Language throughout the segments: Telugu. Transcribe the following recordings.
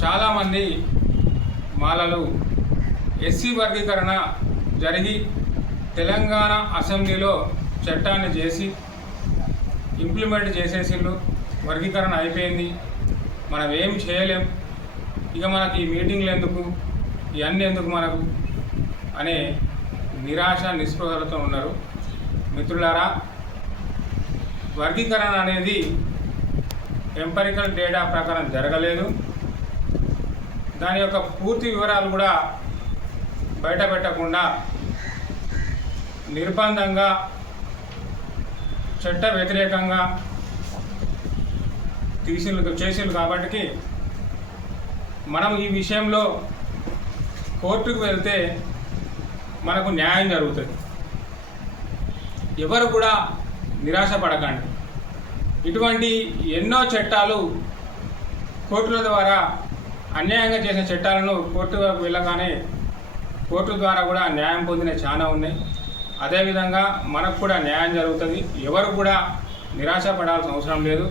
చాలామంది మాలలు ఎస్సీ వర్గీకరణ జరిగి తెలంగాణ అసెంబ్లీలో చట్టాన్ని చేసి ఇంప్లిమెంట్ చేసేసిళ్ళు. వర్గీకరణ అయిపోయింది, మనం ఏం చేయలేం, ఇక మనకి ఈ మీటింగ్లు ఎందుకు, ఇవన్నీ ఎందుకు మనకు అనే నిరాశ నిస్పృహలతో ఉన్నారు. మిత్రులారా, వర్గీకరణ అనేది ఎంపరికల్ డేటా ప్రకారం జరగలేదు. దాని యొక్క పూర్తి వివరాలు కూడా బయట పెట్టకుండా నిర్బంధంగా చట్ట వ్యతిరేకంగా చేసిళ్ళు కాబట్టి మనం ఈ విషయంలో కోర్టుకు వెళ్తే మనకు న్యాయం జరుగుతుంది. ఎవరు కూడా నిరాశపడకండి. ఇటువంటి ఎన్నో చట్టాలు కోర్టుల ద్వారా అన్యాయంగా చేసిన చట్టాలను కోర్టుకు వెళ్ళగానే కోర్టు ద్వారా కూడా న్యాయం పొందిన చాలా ఉన్నాయి. అదేవిధంగా మనకు కూడా న్యాయం జరుగుతుంది. ఎవరు కూడా నిరాశపడాల్సిన అవసరం లేదు.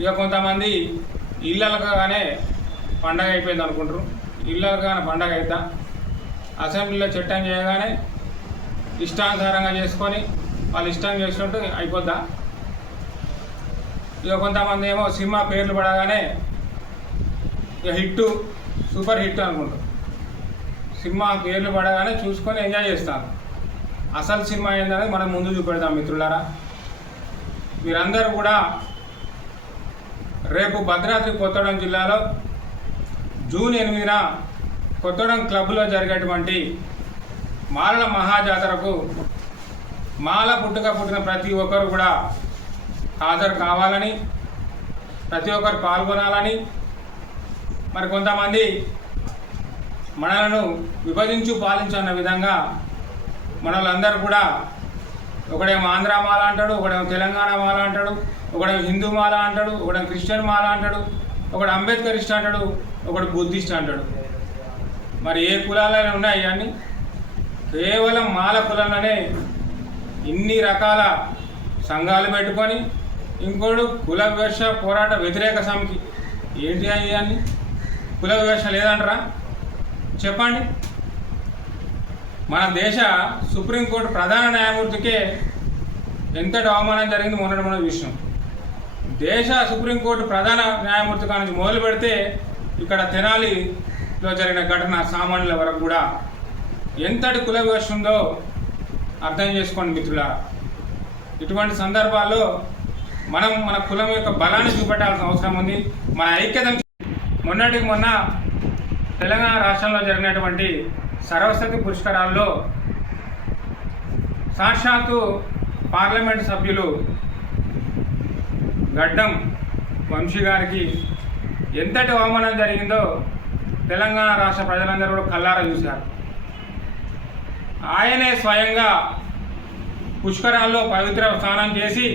ఇక కొంతమంది ఇళ్ళలుగానే పండగ అయిపోయింది అనుకుంటారు. ఇళ్ళలుగానే పండగ అవుతా అసెంబ్లీలో చట్టం చేయగానే ఇష్టానుసారంగా చేసుకొని వాళ్ళు ఇష్టం చేసినట్టు అయిపోద్దా? ఇక కొంతమంది ఏమో సినిమా పేర్లు పడగానే ఇక హిట్, సూపర్ హిట్ అనుకుంటారు. సినిమా పేర్లు పడగానే చూసుకొని ఎంజాయ్ చేస్తాను. అసలు సినిమా ఏంటనేది మనం ముందు చూపెడతాం. మిత్రులారా, మీరందరూ కూడా రేపు భద్రాద్రి కొత్తగూడెం జిల్లాలో జూన్ 8న కొత్తగూడెం క్లబ్లో జరిగేటువంటి మాలల మహాజాతరకు మాల పుట్టిన ప్రతి ఒక్కరు కూడా హాజరు కావాలని, ప్రతి ఒక్కరు పాల్గొనాలని, మరి కొంతమంది మనలను విభజించు పాలించన్న విధంగా మనలందరూ కూడా ఒకడేమో ఆంధ్ర మాల అంటాడు, ఒకడేమో తెలంగాణ మాల అంటాడు, ఒకడేమో హిందూ మాల అంటాడు, ఒకడేమో క్రిస్టియన్ మాల అంటాడు, ఒకడు అంబేద్కరిస్ట్ అంటాడు, ఒకడు బుద్ధిస్ట్ అంటాడు. మరి ఏ కులాలనే ఉన్నాయి ఇవన్నీ? కేవలం మాల కులంలోనే ఇన్ని రకాల సంఘాలు పెట్టుకొని ఇంకోడు కుల వివక్ష పోరాట వ్యతిరేక సమితి. ఏంటి ఇవన్నీ? కుల వివక్ష లేదంటారా? చెప్పండి. మన దేశ సుప్రీంకోర్టు ప్రధాన న్యాయమూర్తికే ఎంతటి అవమానం జరిగింది మొన్నటి మనం విషయం. దేశ సుప్రీంకోర్టు ప్రధాన న్యాయమూర్తి కానించి మొదలు పెడితే ఇక్కడ తెనాలిలో జరిగిన ఘటన సామాన్యుల వరకు కూడా ఎంతటి కుల వివక్ష ఉందో అర్థం చేసుకోండి మిత్రులారా. ఇటువంటి సందర్భాల్లో మనం మన కులం యొక్క బలాన్ని చూపెట్టాల్సిన అవసరం ఉంది. మన ఐక్యత. మొన్నటికి మొన్న తెలంగాణ రాష్ట్రంలో జరిగినటువంటి సరస్వతి పురస్కారాల్లో సాక్షాత్తు పార్లమెంట్ సభ్యులు గడ్డం వంశీ గారికి ఎంతటి అవమానం జరిగిందో తెలంగాణ రాష్ట్ర ప్రజలందరూ కూడా కళ్ళారా చూశారు. ఆయనే స్వయంగా పుష్కరాల్లో పవిత్ర స్నానం చేసి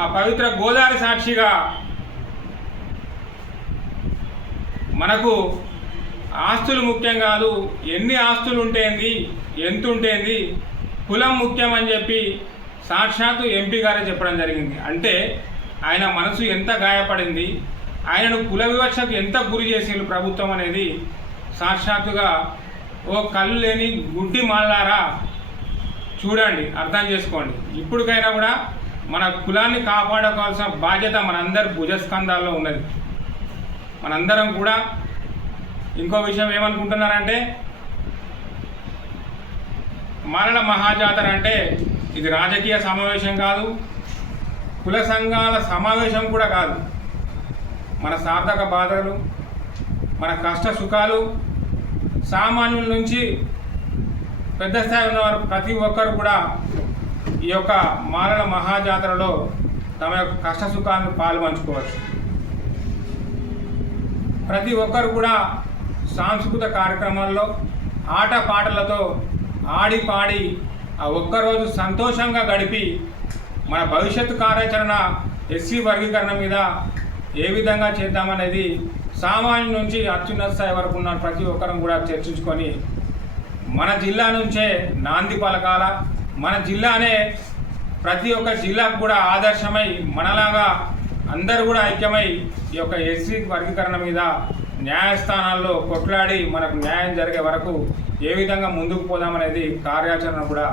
ఆ పవిత్ర గోదావరి సాక్షిగా మనకు ఆస్తులు ముఖ్యం కాదు, ఎన్ని ఆస్తులు ఉంటేంది, ఎంత ఉంటేంది, కులం ముఖ్యం అని చెప్పి సాక్షాత్తు ఎంపీ గారే చెప్పడం జరిగింది. అంటే ఆయన మనసు ఎంత గాయపడింది, ఆయనను కుల వివక్షకు ఎంత గురి చేసింది ప్రభుత్వం అనేది సాక్షాత్తుగా ఓ కళ్ళు లేని గుడ్డి మాలారా చూడండి, అర్థం చేసుకోండి. ఇప్పటికైనా కూడా మన కులాన్ని కాపాడుకోవాల్సిన బాధ్యత మనందరి భుజస్కంధాల్లో ఉన్నది. మనందరం కూడా ఇంకో విషయం ఏమనుకుంటున్నారంటే, మాలల మహాజాతర అంటే ఇది రాజకీయ సమావేశం కాదు, కుల సంఘాల సమావేశం కూడా కాదు. మన సార్థక బాధలు, మన కష్ట సుఖాలు, సామాన్యుల నుంచి పెద్ద స్థాయి ఉన్నవారు ప్రతి ఒక్కరు కూడా ఈ యొక్క మాలల మహాజాతరలో తమ యొక్క కష్ట సుఖాలను పాల్పంచుకోవచ్చు. ప్రతి ఒక్కరు కూడా సాంస్కృతిక కార్యక్రమాల్లో ఆట పాటలతో ఆడి పాడి ఆ ఒక్కరోజు సంతోషంగా గడిపి మన భవిష్యత్తు కార్యాచరణ ఎస్సీ వర్గీకరణ మీద ఏ విధంగా చేద్దామనేది సామాన్యుల నుంచి అత్యున్నత స్థాయి వరకు ఉన్న ప్రతి ఒక్కరం కూడా చర్చించుకొని మన జిల్లా నుంచే నాంది పలకాల. మన జిల్లానే ప్రతి ఒక్క జిల్లాకు కూడా ఆదర్శమై మనలాగా అందరూ కూడా ఐక్యమై ఈ యొక్క ఎస్సీ వర్గీకరణ మీద న్యాయస్థానాల్లో కొట్లాడి మనకు న్యాయం జరిగే వరకు ఏ విధంగా ముందుకు పోదామనేది కార్యాచరణ కూడా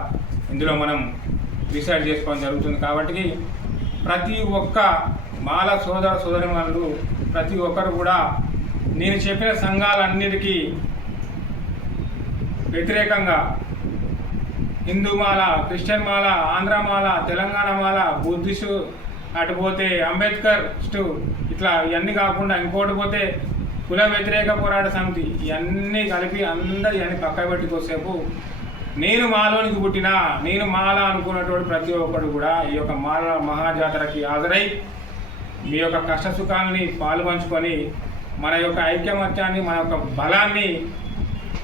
ఇందులో మనం డిసైడ్ చేసుకోవడం జరుగుతుంది. కాబట్టి ప్రతి ఒక్క మాల సోదరిమణులు ప్రతి ఒక్కరు కూడా నేను చెప్పిన సంఘాలన్నిటికీ వ్యతిరేకంగా హిందూ మాల, క్రిస్టియన్ మాల, ఆంధ్ర మాల, తెలంగాణ మాల, బుద్ధిస్టు, అటుపోతే అంబేద్కరిస్టు, ఇట్లా ఇవన్నీ కాకుండా ఇంకోటి పోతే కుల వ్యతిరేక పోరాట సమితి, ఇవన్నీ కలిపి అందరు ఇవన్నీ పక్క పెట్టుకోసేపు నేను మాలోనికి పుట్టిన నేను మాల అనుకున్నటువంటి ప్రతి ఒక్కరు కూడా ఈ యొక్క మాల మహాజాతరకి హాజరై మీ యొక్క కష్ట సుఖాలని పాలుపంచుకొని మన యొక్క ఐక్యమత్యాన్ని మన యొక్క బలాన్ని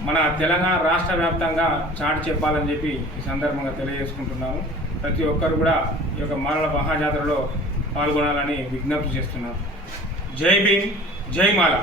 మన తెలంగాణ రాష్ట్ర వ్యాప్తంగా చాటి చెప్పాలని చెప్పి ఈ సందర్భంగా తెలియజేసుకుంటున్నాము. ప్రతి ఒక్కరు కూడా ఈ యొక్క మాలల మహాజాతరలో పాల్గొనాలని విజ్ఞప్తి చేస్తున్నాను. జై భీమ్, జై మాల.